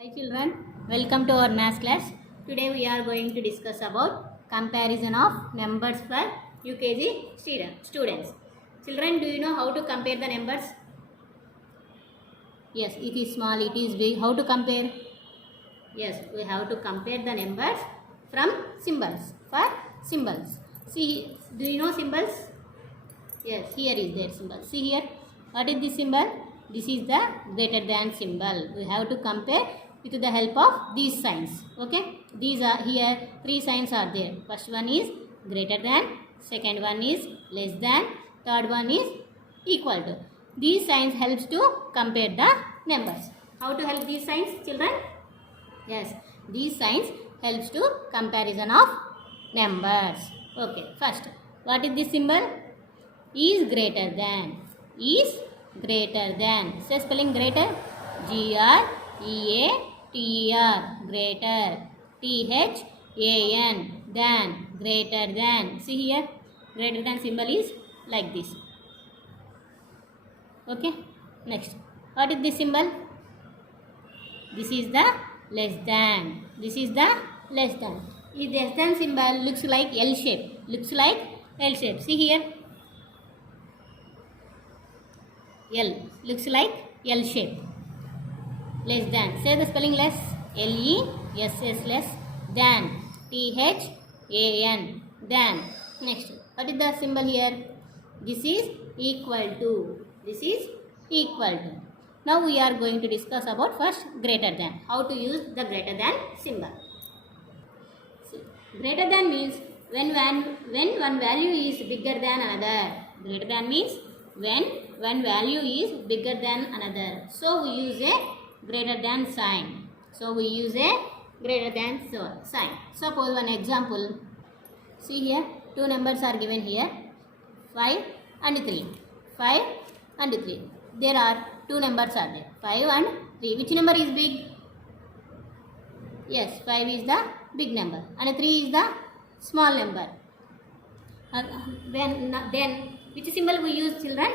Hi children, welcome to our maths class. Today we are going to discuss about comparison of numbers for UKG students. Children, do you know how to compare the numbers? Yes, it is small, it is big. How to compare? Yes, we have to compare the numbers from symbols. For symbols. See, do you know symbols? Yes, here is their symbol. See here, what is this symbol? This is the greater than symbol. We have to compare with the help of these signs. Okay, these are here, three signs are there. First one is greater than, second one is less than, third one is equal to. These signs helps to compare the numbers. How to help these signs, children? Yes, these signs helps to comparison of numbers. Okay, first, what is this symbol? Is greater than. Is greater than. Say spelling greater. G-R-E-A-T-E-R. Greater. T-H-A-N. Than. Greater than. See here. Greater than symbol is like this. Okay. Next. What is this symbol? This is the less than. This is the less than. This less than symbol looks like L shape. Looks like L shape. See here. L looks like L shape. Less than. Say the spelling less. L-E-S-S less. Than. T-H-A-N. Than. Next. What is the symbol here? This is equal to. This is equal to. Now we are going to discuss about first greater than. How to use the greater than symbol. See, greater than means when one value is bigger than another. Greater than means when one value is bigger than another. So we use a greater than sign. So we use a greater than sign. Suppose one example. See here, two numbers are given here. 5 and 3. 5 and 3. There are two numbers are there. 5 and 3. Which number is big? Yes, 5 is the big number and 3 is the small number. Then which symbol we use, children?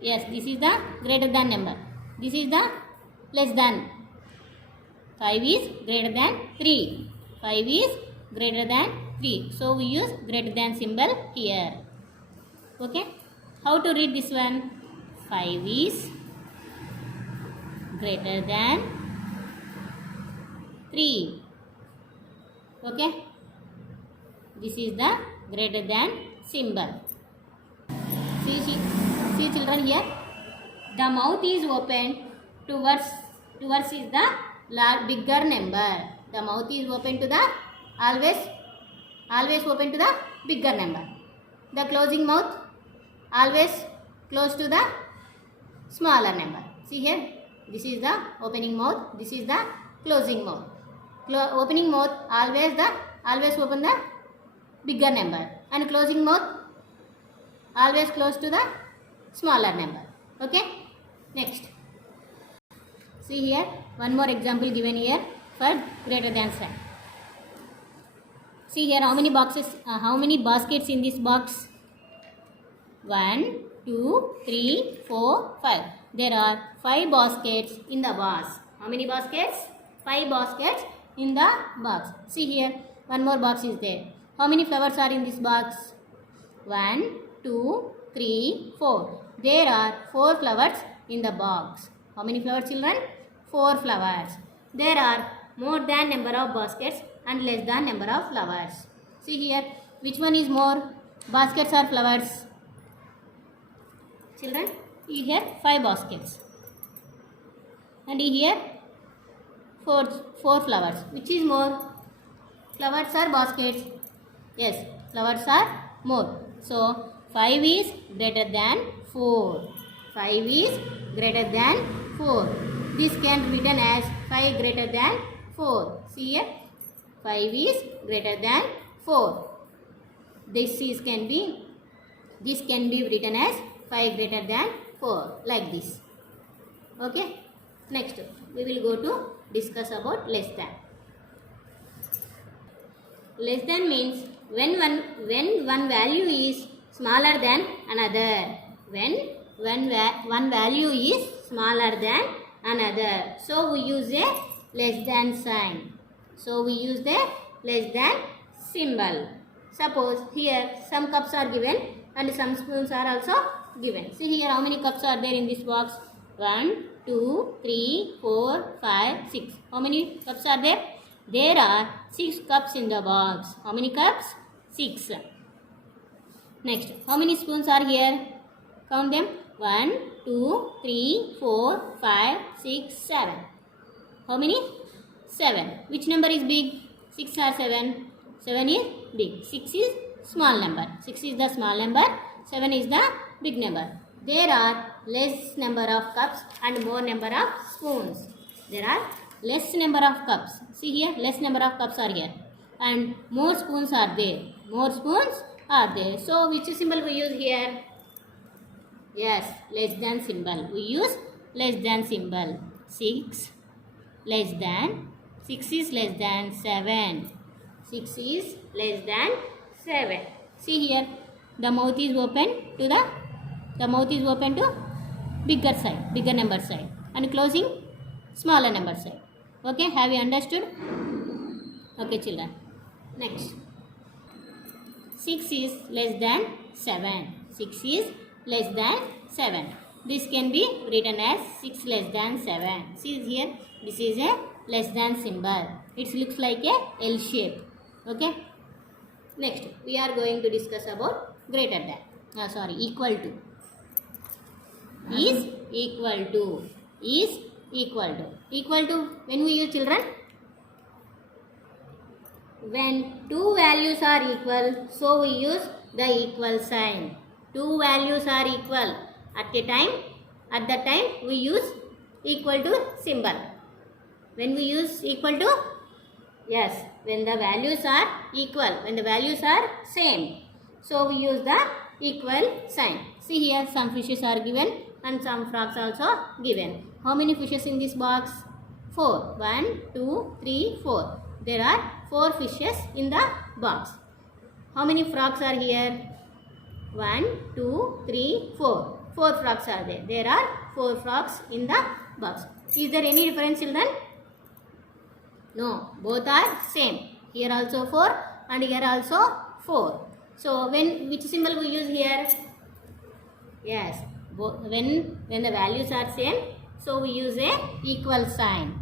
Yes, this is the greater than number. This is the less than. 5 is greater than 3. 5 is greater than 3. So we use greater than symbol here. Okay. How to read this one? 5 is greater than 3. Okay. This is the greater than symbol. See children here. The mouth is open towards is the bigger number. The mouth is open to the always open to the bigger number. The closing mouth always close to the smaller number. See here. This is the opening mouth. This is the closing mouth. Opening mouth always open the bigger number and closing mouth always close to the smaller number. Okay. Next. See here, one more example given here for greater than sign. See here, how many baskets in this box? 1, 2, 3, 4, 5. There are 5 baskets in the box. How many baskets? 5 baskets in the box. See here, one more box is there. How many flowers are in this box? 1, 2, 3, 4. There are 4 flowers in the box. How many flowers, children? 4 flowers. There are more than number of baskets and less than number of flowers. See here, which one is more? Baskets or flowers? Children, here 5 baskets. And here 4 flowers. Which is more? Flowers or baskets? Yes, flowers are more. So 5 is greater than 4. 5 is greater than 4. This can be written as 5 greater than 4. See here, 5 is greater than 4. This can be written as 5 greater than 4, like this. Okay. Next, we will go to discuss about less than. Less than means when one value is smaller than another. When one value is smaller than another. So we use a less than sign. So we use the less than symbol. Suppose here some cups are given and some spoons are also given. See here how many cups are there in this box? 1, 2, 3, 4, 5, 6. How many cups are there? There are 6 cups in the box. How many cups? 6. Next, how many spoons are here? Count them. 1, 2, 3, 4, 5, 6, 7. How many? 7. Which number is big? 6 or 7? 7 is big. 6 is small number. 6 is the small number. 7 is the big number. There are less number of cups and more number of spoons. There are less number of cups. See here, less number of cups are here. And more spoons are there. More spoons are there. So, which symbol we use here? Yes, less than symbol. We use less than symbol. 6 less than. 6 is less than 7. 6 is less than 7. See here, the mouth is open to bigger side, bigger number side, and closing smaller number side. Okay, have you understood? Okay, children. Next, 6 is less than 7. 6 is less than 7. This can be written as 6 less than 7. See here, this is a less than symbol. It looks like a L shape. Okay. Next, we are going to discuss about greater than. Equal to. Is equal to. Is equal to. Equal to when we use, children? When two values are equal, so we use the equal sign. Two values are equal. At the time we use equal to symbol. When we use equal to? Yes, when the values are equal, when the values are same. So we use the equal sign. See here, some fishes are given and some frogs also given. How many fishes in this box? 4. 1, 2, 3, 4. There are 4 fishes in the box. How many frogs are here? 1, 2, 3, 4. 4 frogs are there. There are 4 frogs in the box. Is there any difference, children? No, both are same. Here also 4 and here also 4. So which symbol we use here? Yes, when the values are same, so we use a equal sign.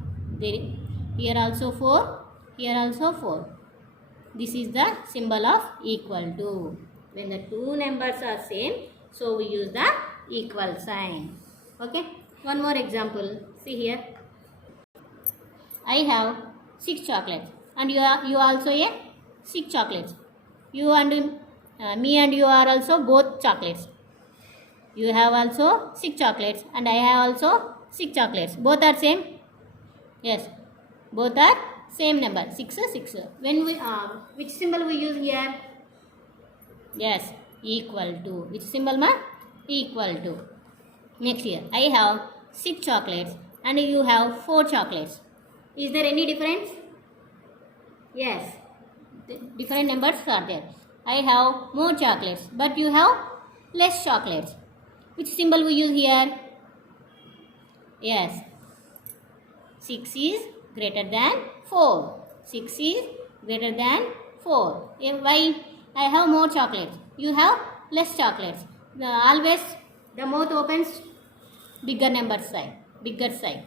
Here also 4, here also 4. This is the symbol of equal to. When the two numbers are same, so we use the equal sign. Okay, one more example. See here, I have 6 chocolates and you also a 6 chocolates. You and me and you are also both chocolates. You have also 6 chocolates and I have also 6 chocolates. Both are same? Yes, both are same number. 6, 6. When we which symbol we use here? Yes, equal to. Which symbol ma? Equal to. Next here, I have 6 chocolates and you have 4 chocolates. Is there any difference? Yes, different numbers are there. I have more chocolates but you have less chocolates. Which symbol we use here? Yes, 6 is greater than 4. 6 is greater than 4. Why? I have more chocolates. You have less chocolates. Always the mouth opens bigger number side, bigger side,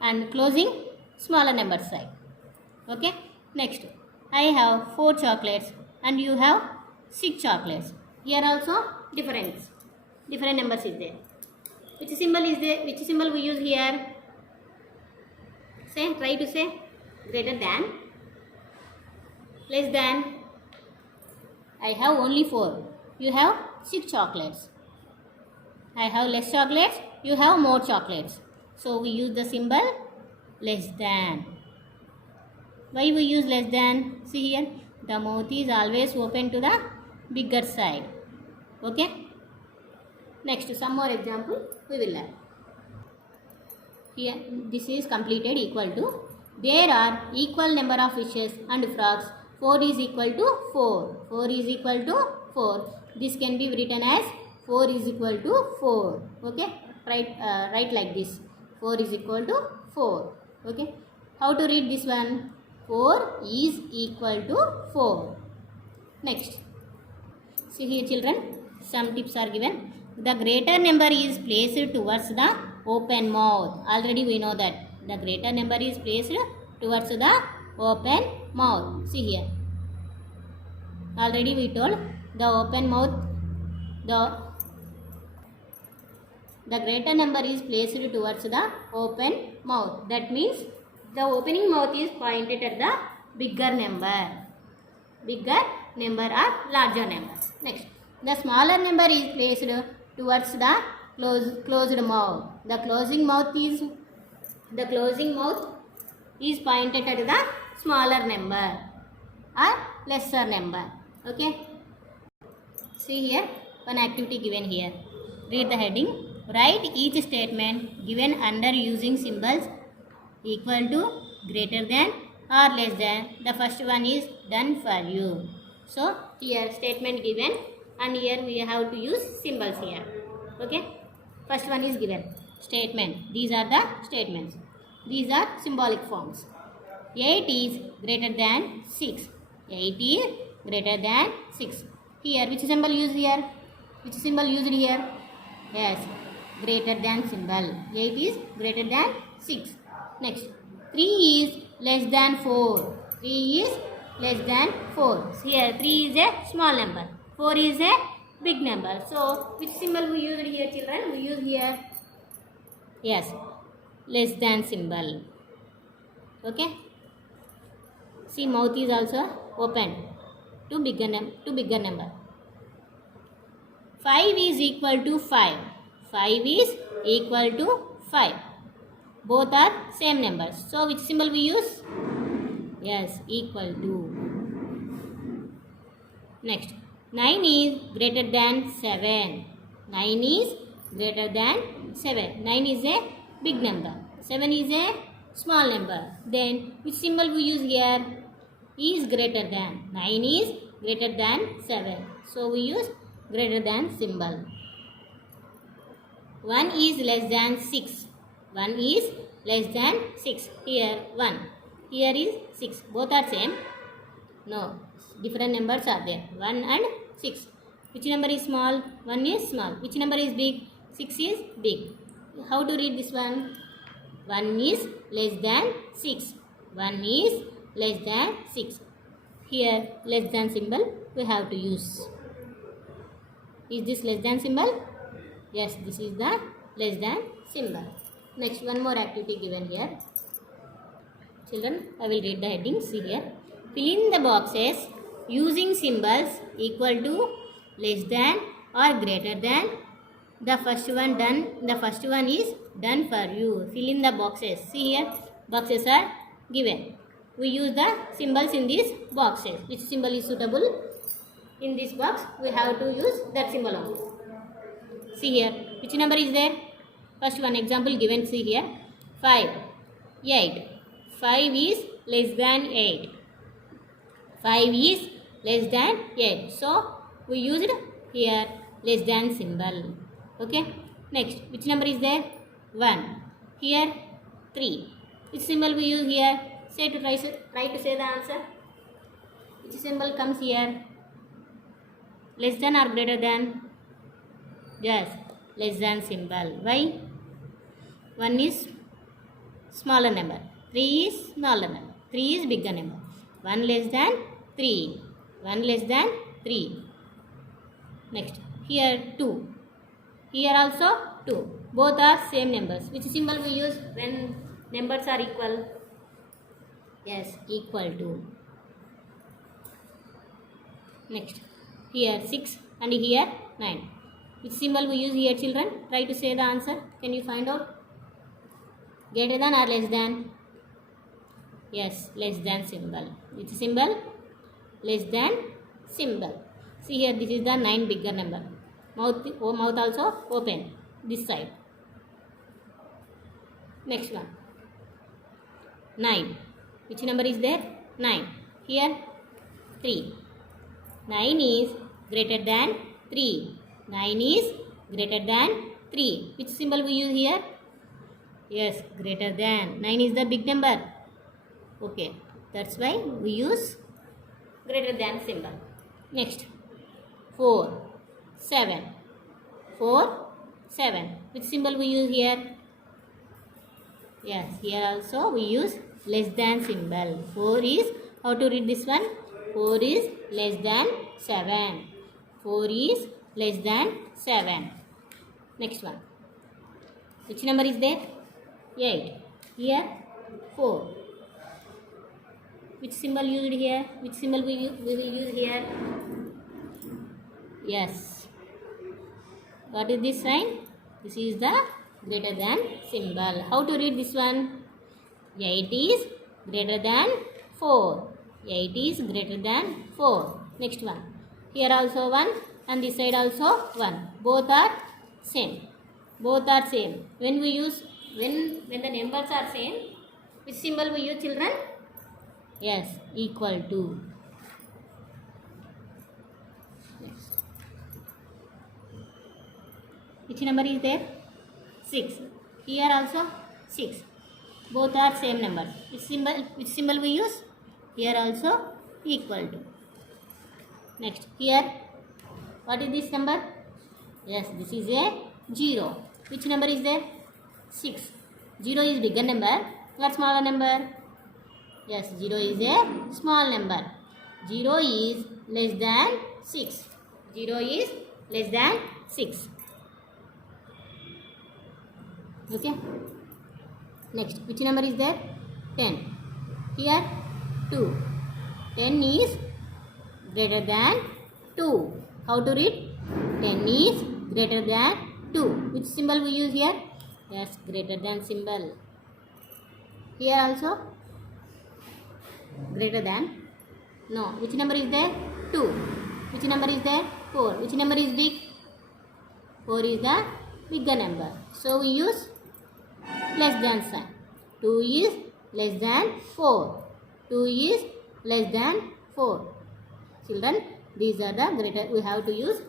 and closing smaller number side. Okay. Next, I have 4 chocolates and you have 6 chocolates. Here also different numbers is there. Which symbol is there? Which symbol we use here? Say, try to say. Greater than, less than. I have only 4. You have 6 chocolates. I have less chocolates. You have more chocolates. So we use the symbol less than. Why we use less than? See here, the mouth is always open to the bigger side. Okay. Next, some more example we will learn. Here, this is completed equal to. There are equal number of fishes and frogs. 4 is equal to 4. 4 is equal to 4. This can be written as 4 is equal to 4. Okay. Write like this. 4 is equal to 4. Okay. How to read this one? 4 is equal to 4. Next. See here children, some tips are given. The greater number is placed towards the open mouth. Already we know that. The greater number is placed towards the open mouth. See here. Already we told the open mouth, the greater number is placed towards the open mouth. That means the opening mouth is pointed at the bigger number. Bigger number or larger number. Next, the smaller number is placed towards the closed mouth. The closing mouth is pointed at the smaller number or lesser number. Okay. See here, one activity given here. Read the heading. Write each statement given under using symbols equal to, greater than or less than. The first one is done for you. So here statement given and here we have to use symbols here. Okay. First one is given. Statement. These are the statements. These are symbolic forms. 8 is greater than 6. 8 is greater than 6. Here which symbol used here? Which symbol used here? Yes, greater than symbol. 8 is greater than 6. Next, 3 is less than 4. 3 is less than 4. Here 3 is a small number. 4 is a big number. So which symbol we used here children? We use here, yes, less than symbol. Okay. See, mouth is also open to bigger number. 5 is equal to 5. 5 is equal to 5. Both are same numbers. So which symbol we use? Yes, equal to. Next, 9 is greater than 7. 9 is greater than 7. 9 is a big number. 7 is a small number. Then which symbol we use here? Is greater than. 9 is greater than 7. So we use greater than symbol. 1 is less than 6. 1 is less than 6. Here 1. Here is 6. Both are same. No. Different numbers are there. 1 and 6. Which number is small? 1 is small. Which number is big? 6 is big. How to read this one? 1 is less than 6. 1 is less than 6. Here less than symbol we have to use. Is this less than symbol? Yes, this is the less than symbol. Next, one more activity given here. Children, I will read the heading. See here. Fill in the boxes using symbols equal to, less than or greater than. The first one done. The first one is done for you. Fill in the boxes. See here, boxes are given. We use the symbols in these boxes. Which symbol is suitable? In this box, we have to use that symbol only. See here, which number is there? First one example given, see here. 5, 8. 5 is less than 8. 5 is less than 8. So, we used here less than symbol. Okay. Next, which number is there? 1. Here, 3. Which symbol we use here? Try to say the answer. Which symbol comes here? Less than or greater than? Yes, less than symbol. Why? 1 is smaller number. 3 is smaller number. 3 is bigger number. 1 less than 3. 1 less than 3. Next, here 2. Here also 2. Both are same numbers. Which symbol we use when numbers are equal? Yes, equal to. Next, here 6 and here 9. Which symbol we use here children? Try to say the answer. Can you find out? Greater than or less than? Yes, less than symbol. Which symbol? Less than symbol. See here, this is the 9 bigger number. Mouth also open. This side. Next one. 9. Which number is there? 9. Here 3. 9 is greater than 3. 9 is greater than 3. Which symbol we use here? Yes, greater than. 9 is the big number. Okay, that's why we use greater than symbol. Next, 4, 7. 4, 7. Which symbol we use here? Yes, here also we use less than symbol. 4 is, how to read this one? 4 is less than 7. 4 is less than 7. Next one. Which number is there? 8. Here 4. Which symbol used here? Which symbol we will use here? Yes. What is this sign? This is the greater than symbol. How to read this one? 8 is greater than 4. 8 is greater than 4. Next one. Here also 1 and this side also 1. Both are same. Both are same. When we use, when the numbers are same, which symbol we use, children? Yes, equal to. Next. Which number is there? 6. Here also 6. Both are same number. Which symbol we use? Here also equal to. Next, here what is this number? Yes, this is a 0. Which number is there? 6. 0 is bigger number or smaller number? Yes, 0 is a small number. 0 is less than 6. 0 is less than 6. Okay. Next, which number is there? 10. Here 2. 10 is greater than 2. How to read? 10 is greater than 2. Which symbol we use here? Yes, greater than symbol. Here also greater than. No. Which number is there? 2. Which number is there? 4. Which number is big? 4 is the bigger number. So we use less than sign. 2 is less than 4. 2 is less than 4. Children, these are the greater. We have to use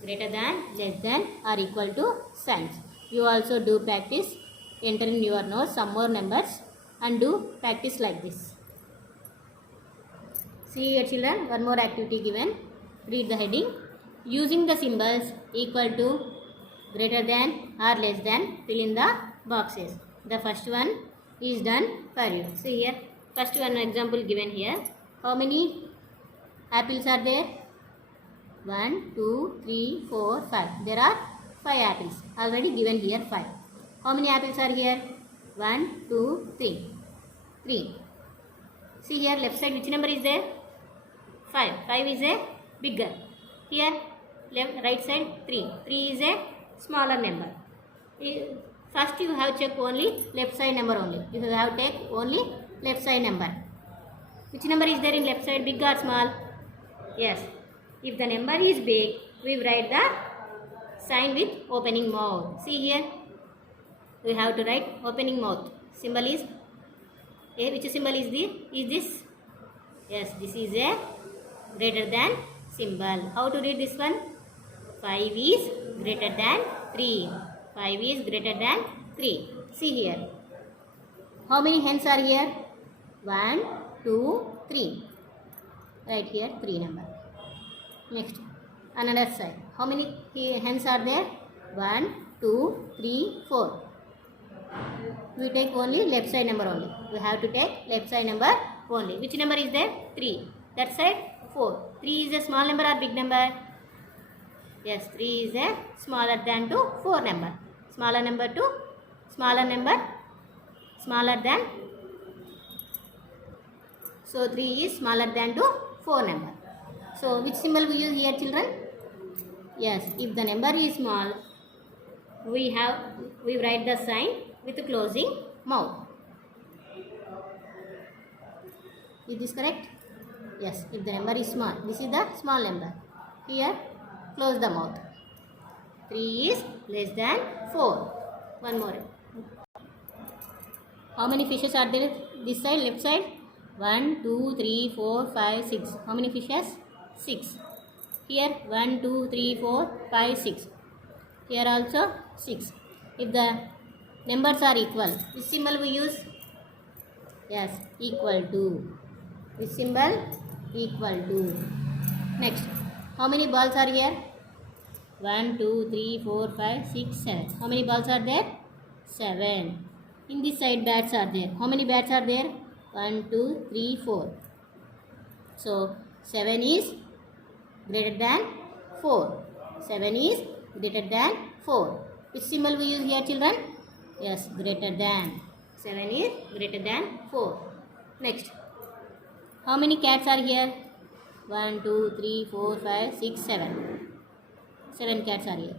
greater than, less than or equal to signs. You also do practice. Enter in your notes some more numbers and do practice like this. See here children, one more activity given. Read the heading. Using the symbols equal to, greater than or less than, fill in the boxes. The first one is done for you. See here, first one example given here. How many apples are there? 1, 2, 3, 4, 5. There are 5 apples. Already given here 5. How many apples are here? 1, 2, 3. 3. See here left side which number is there? 5. 5 is a bigger. Here left, right side 3. 3 is a smaller number. First you have check only left side number only. You have take only left side number. Which number is there in left side, big or small? Yes. If the number is big, we write the sign with opening mouth. See here, we have to write opening mouth. Symbol is, which symbol is this? Yes, this is a greater than symbol. How to read this one? 5 is greater than 3. 5 is greater than 3. See here. How many hens are here? 1, 2, 3. Right here 3 number. Next, another side. How many hens are there? 1, 2, 3, 4. We take only left side number only. We have to take left side number only. Which number is there? 3. That side 4. 3 is a small number or big number? Yes, 3 is a smaller than to 4 number. Smaller number to smaller number, smaller than. So 3 is smaller than to 4 number. So which symbol we use here children? Yes, if the number is small, we write the sign with the closing mouth. Is this correct? Yes, if the number is small, this is the small number. Here, close the mouth. 3 is less than 4. One more. How many fishes are there? This side, left side? 1, 2, 3, 4, 5, 6. How many fishes? 6. Here 1, 2, 3, 4, 5, 6. Here also 6. If the Numbers are equal. Which symbol we use? Yes, equal to. Which symbol? Equal to. Next, how many balls are here? 1, 2, 3, 4, 5, 6, 7. How many balls are there? 7. In this side, bats are there. How many bats are there? 1, 2, 3, 4. So, 7 is greater than 4. 7 is greater than 4. Which symbol we use here, children? Yes, greater than. 7 is greater than 4. Next, how many cats are here? 1, 2, 3, 4, 5, 6, 7. 7 cats are here.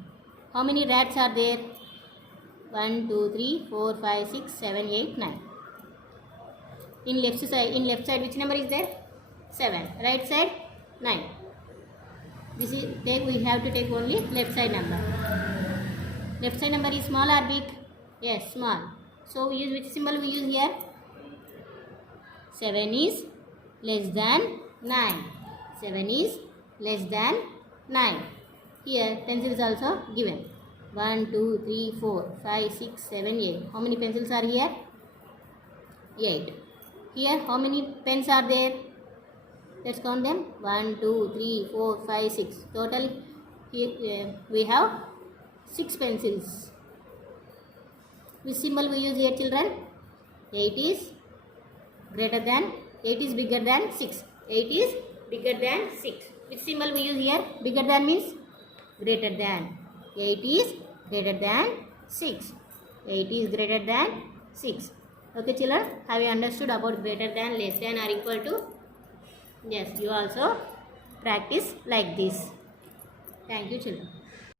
How many rats are there? 1, 2, 3, 4, 5, 6, 7, 8, 9. In left side, which number is there? 7. Right side, 9. We have to take only left side number. Left side number is small or big? Yes, small. So we use which symbol we use here? 7 is less than 9. 7 is less than 9. Here pencil is also given. 1, 2, 3, 4, 5, 6, 7, 8. How many pencils are here? 8. Here how many pens are there? Let's count them. 1, 2, 3, 4, 5, 6. Total here we have 6 pencils. Which symbol we use here, children? 8 is greater than, 8 is bigger than 6. 8 is bigger than 6. Which symbol we use here? Bigger than means greater than. 8 is greater than 6. 8 is greater than 6. Okay, children, have you understood about greater than, less than or equal to? Yes, you also practice like this. Thank you, children.